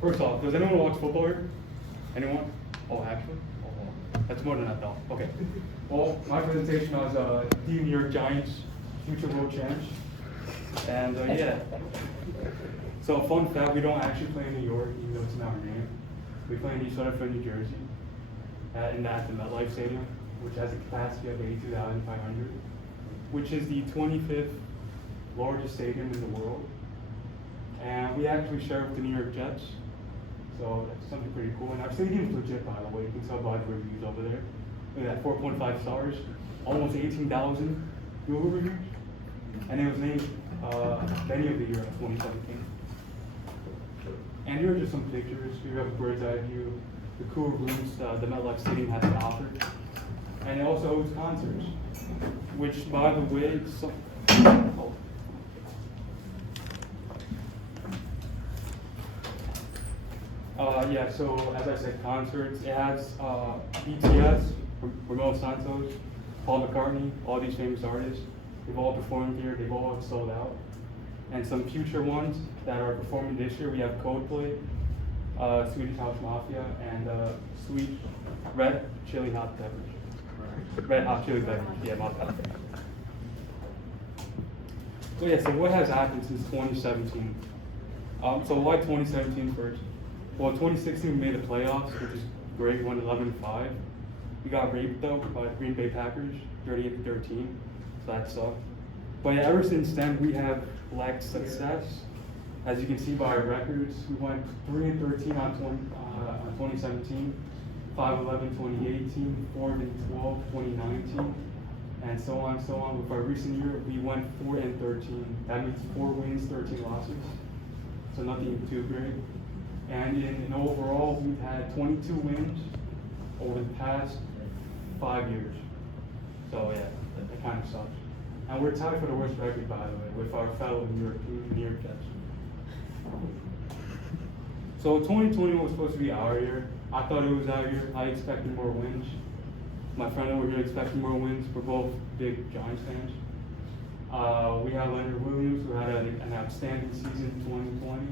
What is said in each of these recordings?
First off, does anyone watch football here? Anyone? Oh, actually? Oh, that's more than I thought. Okay. Well, my presentation was the New York Giants future world champs. And yeah. So fun fact, we don't actually play in New York, even though it's in our name. We play in East Rutherford, New Jersey, at the MetLife Stadium, which has a capacity of 82,500, which is the 25th largest stadium in the world. And we actually share with the New York Jets, so that's something pretty cool. And our stadium's legit, by the way. You can tell by the reviews over there. Look at that, 4.5 stars, almost 18,000 Google reviews, and it was named Venue of the Year in 2017. And here are just some pictures. Here you have a bird's eye view, the cool rooms the MetLife Stadium has to offer, and it also hosts concerts, which, by the way, yeah, so as I said, concerts. It has BTS, Ramon Santos, Paul McCartney, all these famous artists. They've all performed here. They've all sold out. And some future ones that are performing this year, we have Coldplay, Swedish House Mafia, and Sweet Red Chili Hot Peppers. Red Hot Chili Peppers, yeah, my bad. So yeah, so what has happened since 2017? So why 2017 first? Well, 2016 we made the playoffs, which is great, won 11-5. We got raped though by the Green Bay Packers, 38-13, so that sucked. But yeah, ever since then we have lacked success. As you can see by our records, we went 3-13 on 2017, 5-11 2018, 4-12 2019, and so on and so on. With our recent year, we went 4-13. That means 4 wins, 13 losses. So nothing too great. And in overall, we've had 22 wins over the past 5 years. So yeah, that kind of sucks. And we're tied for the worst record, by the way, with our fellow New York Jets. So 2020 was supposed to be our year. I thought it was our year. I expected more wins. My friend over here expected more wins. We're both big Giants fans. We had Leonard Williams, who had an outstanding season in 2020.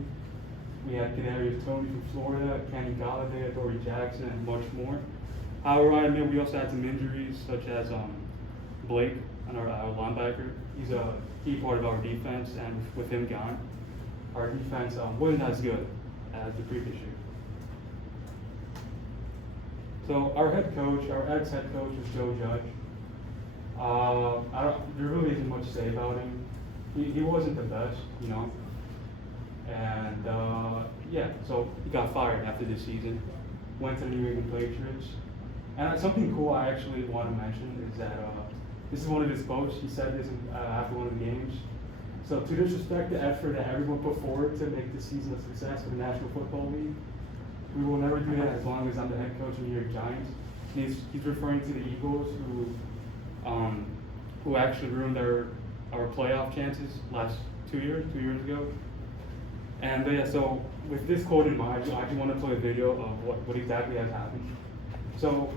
We had Kadarius Toney from Florida, Kenny Galladay, Dory Jackson, and much more. However, I admit we also had some injuries, such as Blake, our linebacker. He's a key part of our defense, and with him gone, our defense wasn't as good as the previous year. So our ex-head coach is Joe Judge. There really isn't much to say about him. He wasn't the best, you know. And yeah, so he got fired after this season. Went to the New England Patriots. And something cool I actually want to mention is that this is one of his quotes. He said this after one of the games. So to disrespect the effort that everyone put forward to make this season a success for the National Football League, we will never do that as long as I'm the head coach of the New York Giants. And he's referring to the Eagles who actually ruined our playoff chances last 2 years ago. And yeah, so with this quote in mind, I actually want to play a video of what exactly has happened. So,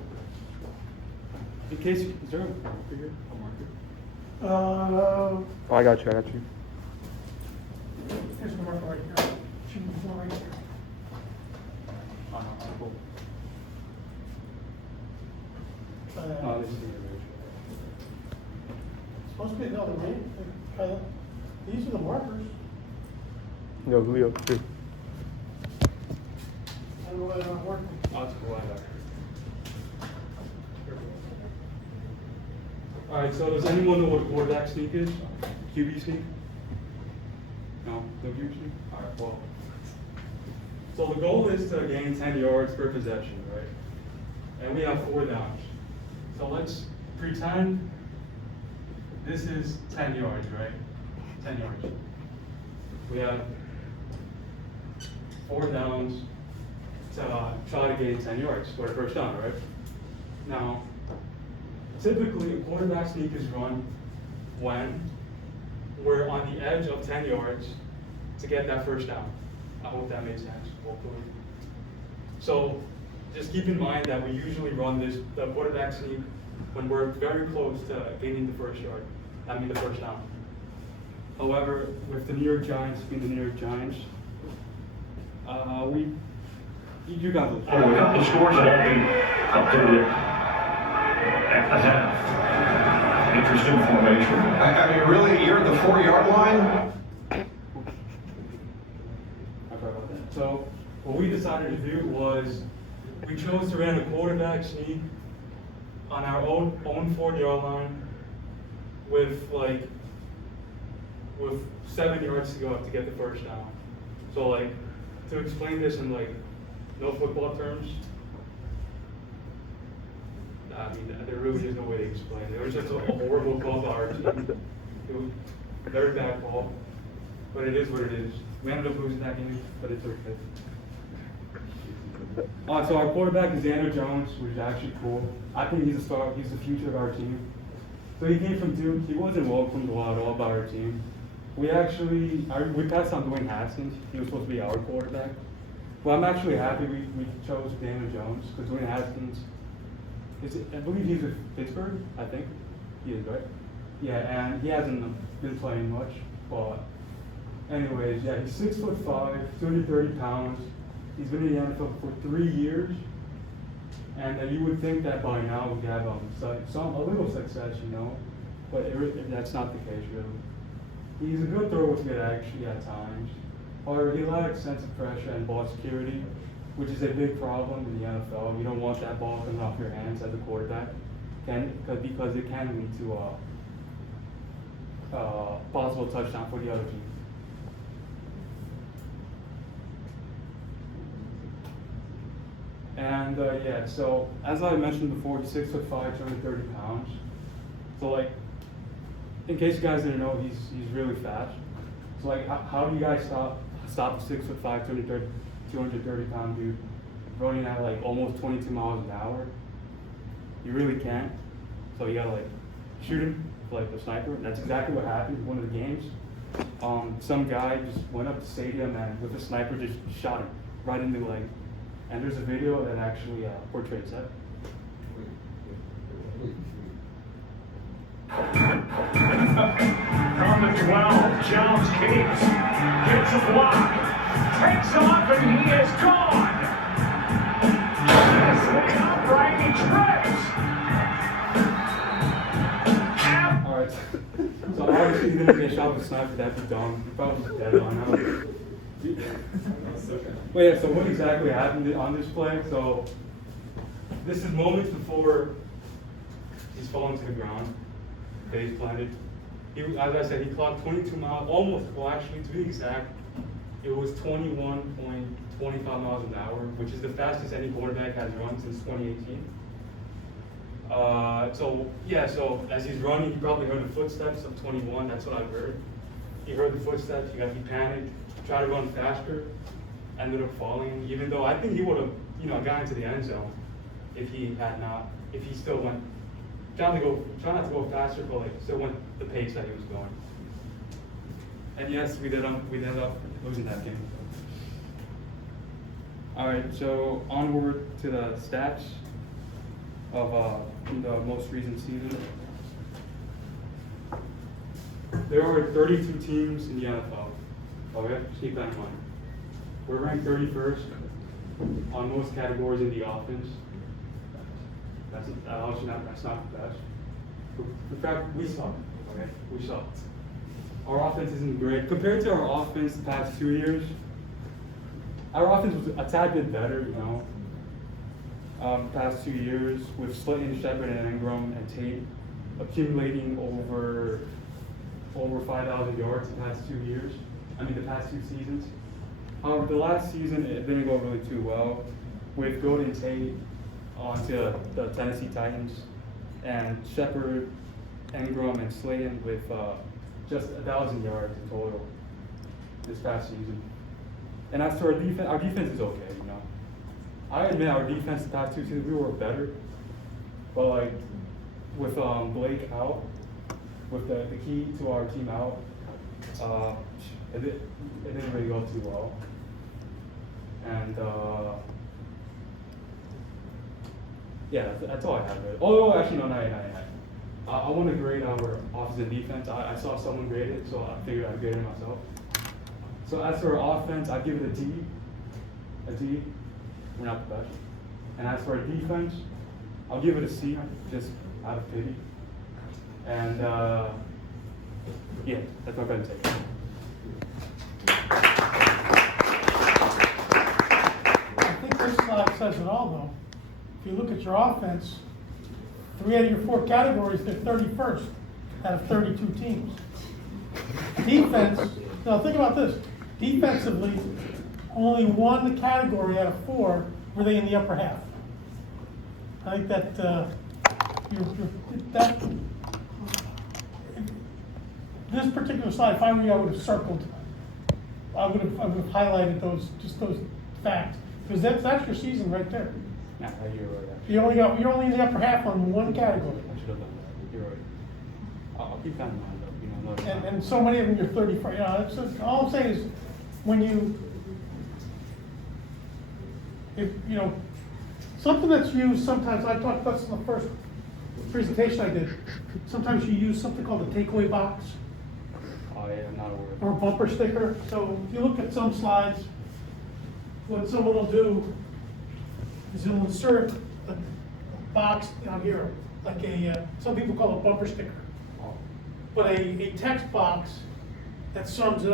in case, is there a marker here? A marker? Oh, I got you. There's a marker right here. Should be four right here. Cool. This is the original. It's supposed to be another name. These are the markers. No, Leo, too. I don't know why they're not working. Oh, that's cool. I got it. All right, so does anyone know what a quarterback sneak is? QB sneak? No QB sneak? All right, well. So the goal is to gain 10 yards per possession, right? And we have 4 downs. So let's pretend this is 10 yards, right? 10 yards. We have 4 downs to try to gain 10 yards for the first down, right? Now, typically, a quarterback sneak is run when we're on the edge of 10 yards to get that first down. I hope that makes sense, hopefully. So just keep in mind that we usually run the quarterback sneak when we're very close to gaining the first yard. I mean the first down. However, with the New York Giants being the New York Giants, You guys will. Well, a couple of scores will all be updated at the half. Interesting formation. I mean, really, you're at the 4-yard line? I'm sorry about that. So what we decided to do was we chose to run a quarterback sneak on our own 4-yard line with 7 yards to go to get the first down. So like to explain this in like no football terms, I mean there really is no way to explain it. It was just a horrible call by our team. It was a very bad call, but it is what it is. We ended up losing that game, but it's okay. So our quarterback is Daniel Jones, which is actually cool. I think he's a star. He's the future of our team. So he came from Duke. He wasn't welcomed a lot at all by our team. We passed on Dwayne Haskins. He was supposed to be our quarterback. Well, I'm actually happy we chose Daniel Jones because Dwayne Haskins I believe he's with Pittsburgh. I think he is, right? Yeah, and he hasn't been playing much. But anyways, yeah, he's 6'5", 230 pounds. He's been in the NFL for 3 years, and you would think that by now we'd have a little success, you know, but that's not the case really. He's a good thrower with it actually at times. However, he lacks sense of pressure and ball security, which is a big problem in the NFL. You don't want that ball coming off your hands as a quarterback, because it can lead to a possible touchdown for the other team. And yeah, so as I mentioned before, he's 6'5", 230 pounds. So like, in case you guys didn't know, he's really fast. So like, how do you guys stop a 6'5", 230 pound dude running at like almost 22 miles an hour? You really can't. So you gotta like shoot him like a sniper. And that's exactly what happened in one of the games. Some guy just went up to the stadium and with a sniper just shot him right in the leg. And there's a video that actually portrays that. From the 12, Jones keeps, gets a block, takes off, and he is gone. This way upright, he trips. All right. So obviously he didn't get shot with a sniper. That'd be dumb. He probably was dead on now. But yeah, so what exactly happened on this play? So this is moments before he's falling to the ground, face planted. As I said, he clocked 22 miles, actually to be exact, it was 21.25 miles an hour, which is the fastest any quarterback has run since 2018. So as he's running, he probably heard the footsteps of 21, that's what I heard. He heard the footsteps, he panicked, tried to run faster, ended up falling, even though I think he would have, gotten to the end zone if he still went, try not to go faster, but like still went the pace that he was going. And yes, we ended up losing that game. All right, so onward to the stats of the most recent season. There are 32 teams in the NFL. Okay, just keep that in mind. We're ranked 31st on most categories in the offense. That's not the best. In fact, we suck. Okay, we sucked. Our offense isn't great compared to our offense the past 2 years. Our offense was a tad bit better, past 2 years with Slayton, Shepard, and Ingram and Tate accumulating over 5,000 yards the past 2 years. The past 2 seasons. The last season it didn't go really too well with Golden Tate onto the Tennessee Titans and Shepard, Ingram, and Slayton with just 1,000 yards in total this past season. And as to our defense is okay, I admit our defense the past 2 seasons we were better, but like with Blake out, with the key to our team out, it didn't really go too well. And yeah, that's all I have there. Oh, actually, no. I want to grade our offense and defense. I saw someone grade it, so I figured I'd grade it myself. So as for our offense, I give it a D. a D, we're not the best. And as for our defense, I'll give it a C, just out of pity. And yeah, that's what I'm gonna take. I think this slide says it all, though. If you look at your offense, 3 out of your 4 categories, they're 31st out of 32 teams. Defense, now think about this. Defensively, only 1 category out of 4 were they in the upper half. I think that this particular slide, if I were you, I would have circled. I would have highlighted those facts, because that's your season right there. Nah, you're right. Actually. You're only in the upper half on 1 category. I should have done that. You're right. I'll keep that in mind, though. You know, And so many of them, you're 35. You know, all I'm saying is, when something that's used sometimes, I talked about this in the first presentation I did, sometimes you use something called a takeaway box Oh yeah, I'm not aware of or a that. bumper sticker. So if you look at some slides, what someone will do is he'll insert a box down here, like some people call it a bumper sticker, Oh. but a text box that sums it